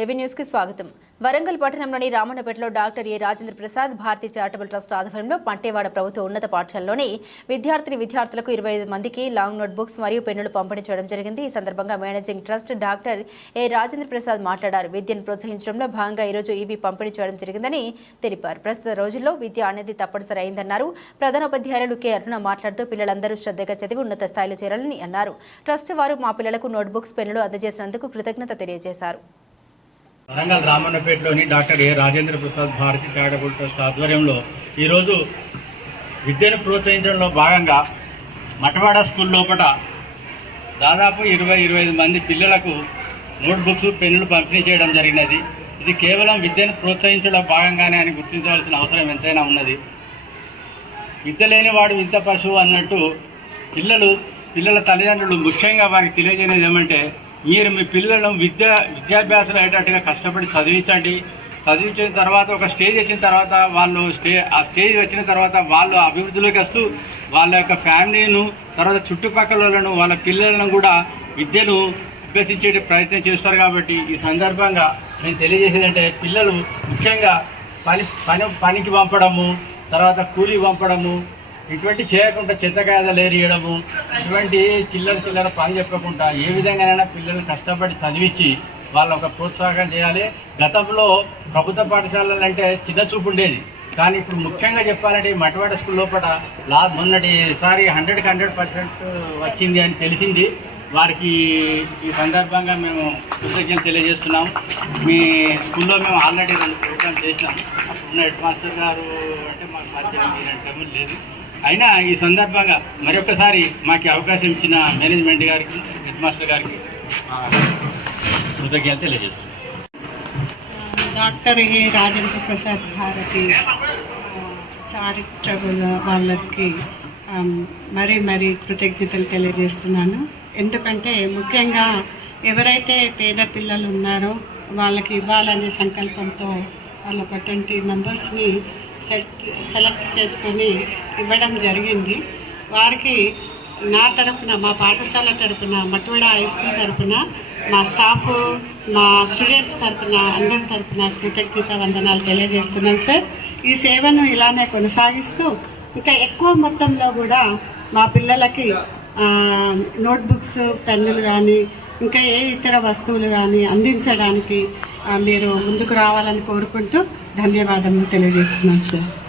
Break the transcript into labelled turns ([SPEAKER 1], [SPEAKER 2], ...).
[SPEAKER 1] AB స్వాగతం. వరంగల్ పట్టణంలోని రామన్నపేటలో doctor A Rajendra Prasad Bharatiya charitable trust ఆధ్వర్యంలో పంటేవాడ ప్రభుత్వ ఉన్నత పాఠశాలలోని విద్యార్థిని విద్యార్థులకు ఇరవై ఐదు మందికి లాంగ్ నోట్బుక్స్ మరియు పెన్నులు పంపిణీ చేయడం జరిగింది. ఈ సందర్భంగా managing trust doctor A Rajendra Prasad మాట్లాడారు. విద్యను ప్రోత్సహించడంలో భాగంగా ఈరోజు ఇవి పంపిణీ చేయడం జరిగిందని తెలిపారు. ప్రస్తుత రోజుల్లో విద్య అనేది తప్పనిసరి అయిందన్నారు. ప్రధానోపాధ్యాయులు కె. అరుణ మాట్లాడుతూ పిల్లలందరూ శ్రద్ధగా చదివి ఉన్నత స్థాయిలో చేరాలని అన్నారు. ట్రస్ట్ వారు మా పిల్లలకు నోట్బుక్స్ పెన్నులు అందజేసినందుకు కృతజ్ఞత తెలియజేశారు.
[SPEAKER 2] Warangal రామన్నపేటలోని doctor A Rajendra Prasad Bharati charitable trust ఆధ్వర్యంలో ఈరోజు విద్యను ప్రోత్సహించడంలో భాగంగా మటవాడ స్కూల్ లోపల దాదాపు ఇరవై ఇరవై ఐదు మంది పిల్లలకు నోట్బుక్స్ పెన్నులు పంపిణీ చేయడం జరిగినది. ఇది కేవలం విద్యను ప్రోత్సహించడం భాగంగానే అని గుర్తించవలసిన అవసరం ఎంతైనా ఉన్నది. విద్య లేని వాడు వింత పశువు అన్నట్టు పిల్లలు పిల్లల తల్లిదండ్రులు ముఖ్యంగా వారికి తెలియజేయడం ఏమంటే మీరు మీ పిల్లలను విద్య విద్యాభ్యాసం అయ్యేటట్టుగా కష్టపడి చదివించండి. చదివించిన తర్వాత ఒక స్టేజ్ వచ్చిన తర్వాత వాళ్ళు స్టే ఆ స్టేజ్ వచ్చిన తర్వాత వాళ్ళు అభివృద్ధిలోకి వస్తూ వాళ్ళ యొక్క ఫ్యామిలీను తర్వాత చుట్టుపక్కలను వాళ్ళ పిల్లలను కూడా విద్యను అభ్యసించే ప్రయత్నం చేస్తారు కాబట్టి ఈ సందర్భంగా నేను తెలియజేసేదంటే పిల్లలు ముఖ్యంగా పని పని పనికి పంపడము తర్వాత కూలీ పంపడము ఇటువంటి చేయకుండా చెత్తకాయలు ఏరియడము ఇటువంటి చిల్లర చిల్లర పని చెప్పకుండా ఏ విధంగానైనా పిల్లల్ని కష్టపడి చదివించి వాళ్ళ ఒక ప్రోత్సాహం చేయాలి. గతంలో ప్రభుత్వ పాఠశాలలు అంటే చిన్న చూపు ఉండేది. కానీ ఇప్పుడు ముఖ్యంగా చెప్పాలంటే ఈ మటవాడ స్కూల్ లోపల లా మొన్నటిసారి హండ్రెడ్కి హండ్రెడ్ పర్సెంట్ వచ్చింది అని తెలిసింది. వారికి ఈ సందర్భంగా మేము కృతజ్ఞతలు తెలియజేస్తున్నాం. మీ స్కూల్లో మేము ఆల్రెడీ రెండు ప్రోగ్రామ్ చేసినాం. అప్పుడున్న హెడ్ మాస్టర్ గారు అంటే మాకు సాధ్యం లేదు. అయినా ఈ సందర్భంగా మరొకసారి మాకు అవకాశం ఇచ్చిన మేనేజ్మెంట్ గారికి హెడ్ మాస్టర్ గారికి కృతజ్ఞత కృతజ్ఞతలు
[SPEAKER 3] doctor A. Rajendra Prasad Bharati charitable వాళ్ళకి మరీ మరీ కృతజ్ఞతలు తెలియజేస్తున్నాను. ఎందుకంటే ముఖ్యంగా ఎవరైతే పేద పిల్లలు ఉన్నారో వాళ్ళకి ఇవ్వాలనే సంకల్పంతో వాళ్ళ ఒక ట్వంటీ మెంబర్స్ని సెలెక్ట్ సెలెక్ట్ చేసుకొని ఇవ్వడం జరిగింది. వారికి నా తరఫున మా పాఠశాల తరఫున మటువడ హై స్కూల్ తరఫున మా స్టాఫ్ మా స్టూడెంట్స్ తరఫున అందరి తరఫున కృతజ్ఞత వందనాలు తెలియజేస్తున్నాను సార్. ఈ సేవను ఇలానే కొనసాగిస్తూ ఇంకా ఎక్కువ మొత్తంలో కూడా మా పిల్లలకి నోట్బుక్స్ పెన్నులు కానీ ఇంకా ఏ ఇతర వస్తువులు కానీ అందించడానికి మీరు ముందుకు రావాలని కోరుకుంటూ ధన్యవాదములు తెలియజేస్తున్నాను సార్.